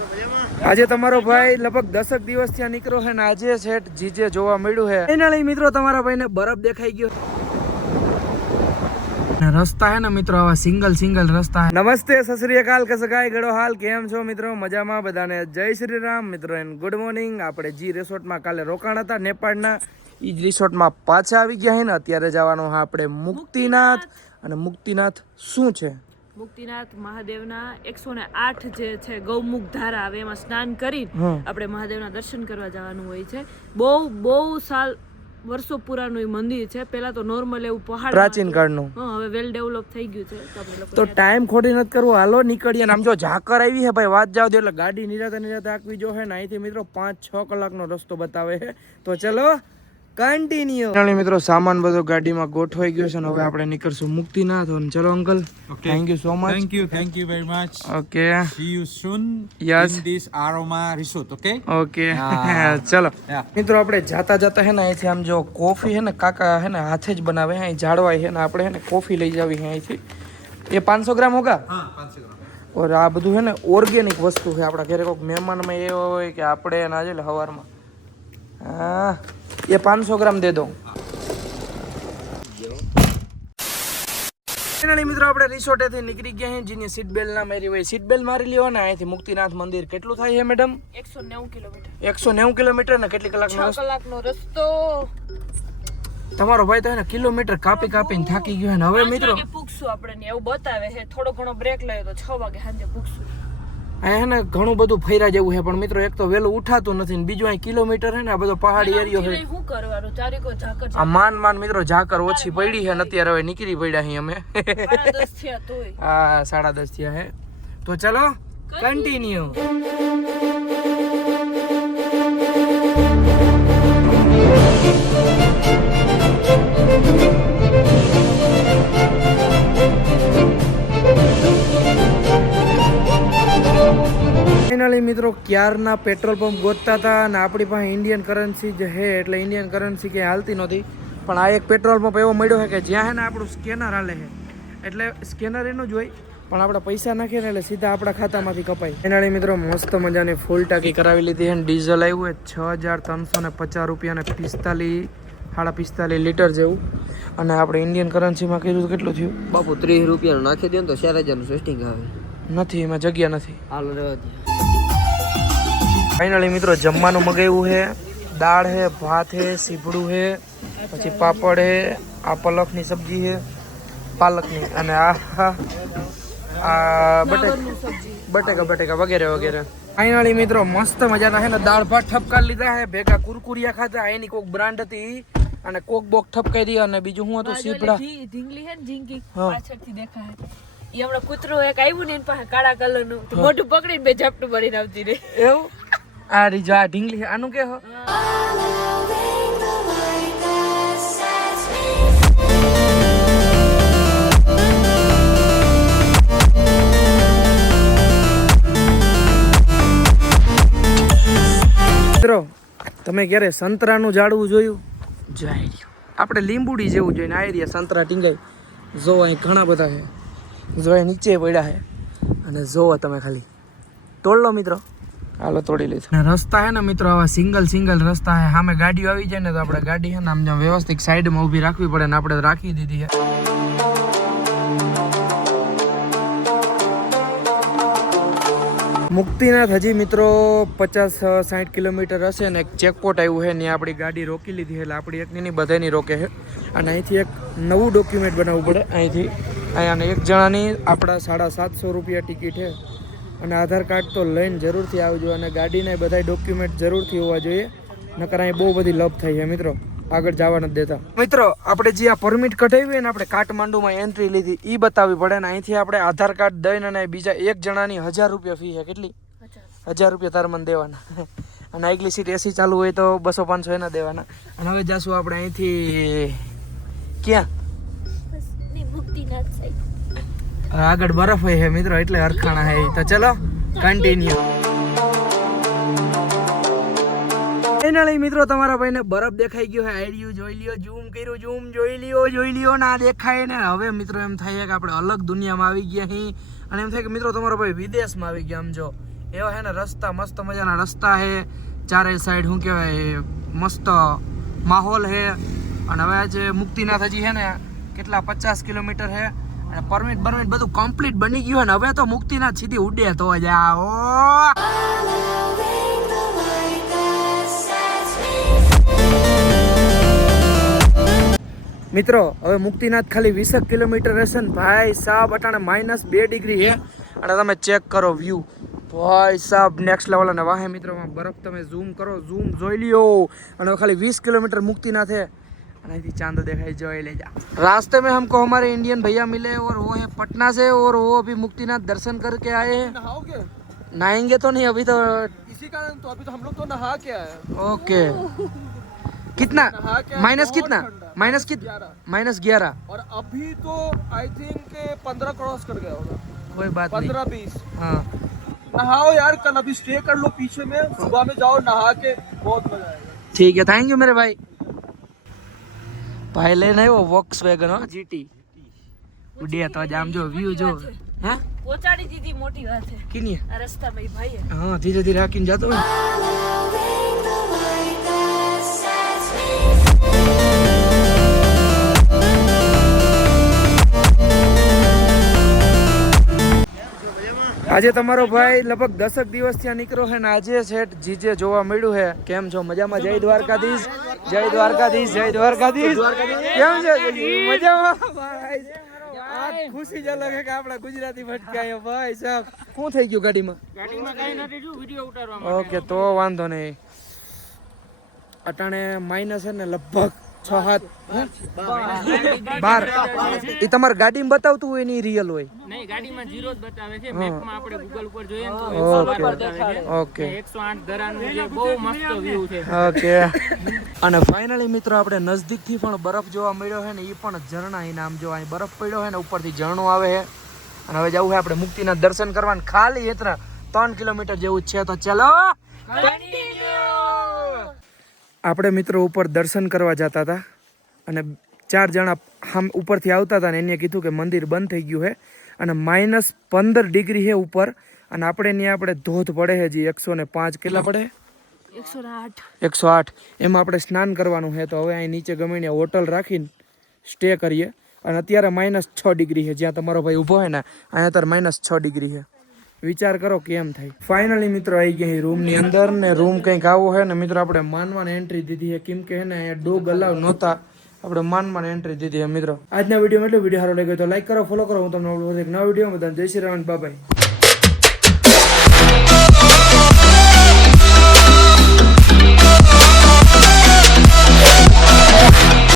આજે તમારો ભાઈ લગભગ 10 દિવસ ત્યાં નીકળ્યો છે ને આજે સેટ જીજે જોવા મળ્યું છે એના લઈ મિત્રો તમારા ભાઈને બરફ દેખાઈ ગયો રસ્તા હે ને મિત્રો આવા સિંગલ રસ્તા હે નમસ્તે સત શ્રી અકાલ કસગાય ગડો હાલ કેમ છો મિત્રો મજામાં બધાને જય શ્રી રામ મિત્રો એન્ડ ગુડ મોર્નિંગ આપણે જી રિસોર્ટમાં કાલે રોકાણ હતા નેપાળના ઈ જ રિસોર્ટમાં પાછા આવી ગયા હે ને અત્યારે જવાનું હા આપણે મુક્તિનાથ અને મુક્તિનાથ શું છે મુક્તિનાથ મહાદેવના 108 જે છે ગૌમુખ ધારા આવે એમાં સ્નાન કરી આપણે મહાદેવના દર્શન કરવા જવાનું હોય છે બહુ સાલ વર્ષો પુરાનું મંદિર છે પેલા તો નોર્મલ એવું પહાડ પ્રાચીન કાળનું હવે વેલ ડેવલપ થઈ ગયું છે તો આપણે લોકો તો ટાઈમ ખોટી નથી કરવો હાલો નીકળીએ આમ જો ઝાકર આવી છે ભાઈ વાત જાવ દે એટલે ગાડી નિરાતે આકવી જો હે ને અહીંથી મિત્રો 5-6 કલાકનો રસ્તો બતાવે છે તો ચલો કન્ટિન્યુ મિત્રો સામાન બધો ગાડીમાં ગોઠવાઈ ગયો છે ને હવે આપણે નીકળશું મુક્તિનાથ ચલો uncle thank you so much Thank you very much. Okay See you soon Yes. in this Aroma Resort, okay? Okay ચલો Yeah. મિત્રો આપણે જાતા હે ને અહીંથી આમ જો કોફી હે ને કાકા હે ને હાથે જ બનાવે હે અહીં ઝાડવાય હે ને આપણે હે ને કોફી લઈ જાવી હે અહીંથી એ 500 ગ્રામ હોગા हाँ 500 ग्राम. और આ બધું હે ને ઓર્ગેનિક વસ્તુ છે આપણા ઘરે કોઈક મહેમાનમાં એવો હોય કે આપણે ના છે હવારમાં હા ये 500 ग्राम दे दो ફાઇનલી મિત્રો આપણે રિસોર્ટેથી નીકળી ગયા હે જેની સીટ બેલ્ટ ના મારી હોય સીટ બેલ્ટ મારી લ્યો ને અહીંથી મુક્તિનાથ મંદિર કેટલું થાય છે મેડમ 190 કિલોમીટર 190 કિલોમીટર ને કેટલી કલાકનો 6 કલાકનો રસ્તો તમારો ભાઈ તો હે ને કિલોમીટર કાપીને થાકી ગયો હે ને હવે મિત્રો પૂછશું આપણે એવું બતાવે છે થોડો ઘણો બ્રેક લઈએ તો 6 વાગે સાંજે પૂછશું અહીંયા હે ને ઘણું બધું ફર્યા જેવું છે પણ મિત્રો એક તો વહેલું ઉઠાતું નથી ને બીજું અહીં કિલોમીટર હે ને આ બધો પહાડી એરિયો છે શું કરવાનું ચારેકો ઝાકર આ માન મિત્રો ઝાકર ઓછી પડી છે ને અત્યારે હવે નીકળી પડ્યા અહીં અમે 10 થયા તોય હા 10:30 થયા હે તો ચલો કન્ટિન્યુ ફાઇનલી મિત્રો ક્યારના પેટ્રોલ પંપ ગોતતા હતા અને આપણી પાસે ઇન્ડિયન કરન્સી જ હે એટલે ઇન્ડિયન કરન્સી ક્યાંય હાલતી નહોતી પણ આ એક પેટ્રોલ પંપ એવો મળ્યો છે કે જ્યાં હે ને આપણું સ્કેનર હાલે છે એટલે સ્કેનર એનું જ હોય પણ આપણે પૈસા નાખીએ ને એટલે સીધા આપણા ખાતામાંથી કપાય ફાઇનલી મિત્રો મસ્ત મજાની ફૂલ ટાંકી કરાવી લીધી છે ડીઝલ આવ્યું છે 6350 રૂપિયા અને 45 લીટર જેવું અને આપણે ઇન્ડિયન કરન્સીમાં કીધું કેટલું થયું બાપુ 30 રૂપિયાનું નાખી દે તો 4000 નું સેટિંગ આવે નથી એમાં જગ્યા નથી હાલો રહેવા દે ફાઇનલી મિત્રો જમવાનું મગાવ્યું છે દાળ છે ભાત છે સીભડું છે પછી પાપડ છે આ પલકની સબ્જી છે પાલકની અને આ બટેકા વગેરે ફાઇનલી મિત્રો મસ્ત મજાના છે ને દાળ ભાત ઠપકા લીધા છે ભેગા કુરકુરિયા ખાધા એની કોક બ્રાન્ડ હતી અને કોક બોક ઠપકાઈ દી અને બીજું શું હતું સીભડા ઢીંગલી છે ને ઢીંગી પાછળથી દેખાય ઈ હમણાં કૂતરો એક આવ્યું ને એની પાસે કાળા કલરનું મોઢું પકડીને બે ઝાપટું ભરીને આવતી રહી એવું આ રીજો આ ઢીંગલી આનું કે હો મિત્રો તમે ક્યારે સંતરાનું ઝાડવું જોયું જાય આપણે લીંબુડી જેવું જોઈને આ રહ્યા સંતરા ટીંગાઈ જો અહીં ઘણા બધા છે જો અહીં નીચે પડ્યા છે અને જોવો તમે ખાલી તોડ લો મિત્રો હાલો તોડી લીધું રસ્તા હે ને મિત્રો આવા સિંગલ રસ્તા હે સામે ગાડીઓ આવી જાય ને તો આપણે ગાડી હે ને આમ વ્યવસ્થિત સાઈડમાં ઊભી રાખવી પડે ને આપણે રાખી દીધી છે મુક્તિનાથ હજી મિત્રો 50-60 કિલોમીટર હશે ને એક ચેકપોન્ટ આવ્યું છે ને આપણી ગાડી રોકી લીધી એટલે આપણી એકની નહીં બધાની રોકે છે અને અહીંથી એક નવું ડોક્યુમેન્ટ બનાવવું પડે અહીંથી અહીંયા એક જણાની આપણા 750 રૂપિયા ટિકિટ છે અને આધાર કાર્ડ તો લઈને જરૂરથી આવજો અને ગાડીના બધા ડોક્યુમેન્ટ જરૂરથી હોવા જોઈએ નકર અહીં બહુ બધી લપ થઈ છે મિત્રો આગળ જવા નથી દેતા મિત્રો આપણે જે આ પરમિટ કઢાવી ને આપણે કાઠમાંડુમાં એન્ટ્રી લીધી એ બતાવવી પડે ને અહીંથી આપણે આધાર કાર્ડ દઈને અને બીજા એક જણાની 1000 રૂપિયા ફી છે કેટલી 1000 રૂપિયા તાર મને દેવાના અને આગલી સીટ એસી ચાલુ હોય તો 200-500 એના દેવાના અને હવે જાશું આપણે અહીંથી ક્યાં આગળ બરફ હોય છે મિત્રો એટલે હરખાણા હે તો ચલો કન્ટિન્યુ ફાઇનલી મિત્રો તમારા ભાઈને બરફ દેખાઈ ગયો છે આઈડિયું જોઈ લ્યો ઝૂમ કર્યું ઝૂમ જોઈ લ્યો ના દેખાય ને હવે મિત્રો એમ થાય કે આપણે અલગ દુનિયામાં આવી ગયા અહીં અને એમ થાય કે મિત્રો તમારો ભાઈ વિદેશમાં આવી ગયા આમ જો એવા હે ને રસ્તા, મસ્ત મજાના રસ્તા હે ચારે સાઈડ, શું કહેવાય, મસ્ત માહોલ હે. અને હવે આજે મુક્તિનાથ હજી હે ને કેટલા 50 કિલોમીટર હે, અને પરમિટ બધું કમ્પ્લીટ બની ગયું હે ને હવે તો મુક્તિનાથ સીધી ઉડે તો જાઓ. મિત્રો હવે મુક્તિનાથ ખાલી 20 કિલોમીટર હશે ને ભાઈ સાહેબ, અટાણે -2 ડિગ્રી છે. અને તમે ચેક કરો વ્યૂ ભાઈ સાહેબ નેક્સ્ટ લેવલ. અને વાહે મિત્રો બરફ તમે ઝૂમ કરો, ઝૂમ જોઈ લ્યો. અને ખાલી 20 કિલોમીટર मुक्तिनाथ है. अभी चांद दिखाई जो ले जा. रास्ते में हमको हमारे इंडियन भैया मिले और वो है पटना से, और वो अभी मुक्तिनाथ दर्शन करके आए हैं. नहाओगे? नहाएंगे तो नहीं अभी तो, इसी कारण तो अभी तो हम लोग तो नहा के आए. ओके. कितना नहा के माइनस बहुत कितना ठंडा. माइनस कितना -11. और अभी तो आई थिंक 15 क्रॉस कर गया होगा. कोई बात नहीं. 15-20. हाँ नहाओ यार, कल अभी स्टे कर लो पीछे में, सुबह में जाओ नहा के, बहुत मजा आएगा. ठीक है, थैंक यू मेरे भाई. भाई लेने वो वॉक्सवैगन हो जीटी ઉડ્યા તો આમ જો વ્યૂ જો. હે પહોંચાડી દીધી, મોટી વાત છે. કિની આ રસ્તામાં ઈ ભાઈએ હા ધીરે ધીરે હાકીને જતો હોય. આજે તમારો ભાઈ લગભગ 10 દિવસ થી નીકળ્યો છે ને આજે સેટ જીજે જોવા મળ્યું છે. કેમ છો? મજામાં? જય દ્વારકાધીશ, જય દ્વારકાધીશ, જય દ્વારકાધીશ. કેમ છે? મજામાં ભાઈ. આ ખુશી જ અલગ છે કે આપણા ગુજરાતી ભટકાયા ભાઈ સાહેબ. શું થઈ ગયું ગાડીમાં? કઈ નથી, જો વિડિયો ઉતારવા. ઓકે તો વાંધો નહીં. અટાણે માઇનસ છે ને લગભગ 6-7 12. એ તમારે ગાડીમાં બતાવતું હોય ને રિયલ હોય? નહીં, ગાડીમાં 0 જ બતાવે છે. મેપમાં આપણે ગૂગલ ઉપર જોઈએ ને તો ઓકે 112 બતાવે છે. ઓકે 108 ધરાનું જે બહુ મસ્ત વ્યૂ છે. ઓકે. અને ફાઇનલી મિત્રો આપણે નજદીકથી પણ બરફ જોવા મળ્યો છે ને, એ પણ ઝરણા. એ નામ જો અહીં બરફ પડ્યો છે ને, ઉપરથી ઝરણું આવે છે. અને હવે જવું છે આપણે મુક્તિનાથ દર્શન કરવાનું. ખાલી એટલા 3 કિલોમીટર જેવું જ છે, તો ચલો. આપણે મિત્રો ઉપર દર્શન કરવા જતા હતા અને 4 જણા આમ ઉપરથી આવતા હતા ને એને કીધું કે મંદિર બંધ થઈ ગયું છે અને -15 ડિગ્રી છે ઉપર. અને આપણે ધોધ પડે છે હજી 105 કેટલા પડે? 108. એમાં આપણે સ્નાન કરવાનું છે. તો હવે અહીં નીચે ગમે ત્યાં હોટલ રાખીને સ્ટે કરીએ. અને અત્યારે -6 ડિગ્રી છે જ્યાં તમારો ભાઈ ઊભો હોય ને, અહીંયા અત્યારે -6 ડિગ્રી છે. વિચાર કરો કેમ થાય. ફાઇનલી મિત્રો આવી ગયા રૂમની અંદર ને રૂમ કંઈક આવો છે ને મિત્રો આપણે માનવાને એન્ટ્રી દીધી છે, કેમ કે હે ને અહીંયા ડોગ અલાવ નહોતા, આપણે માનવાને એન્ટ્રી દીધી છે. મિત્રો આજના વિડીયોમાં એટલો વિડીયો સારો લાગ્યો તો લાઈક કરો, ફોલો કરો. હું તમને એક નવા વિડીયો બધાને જય શ્રી રામ, બાય.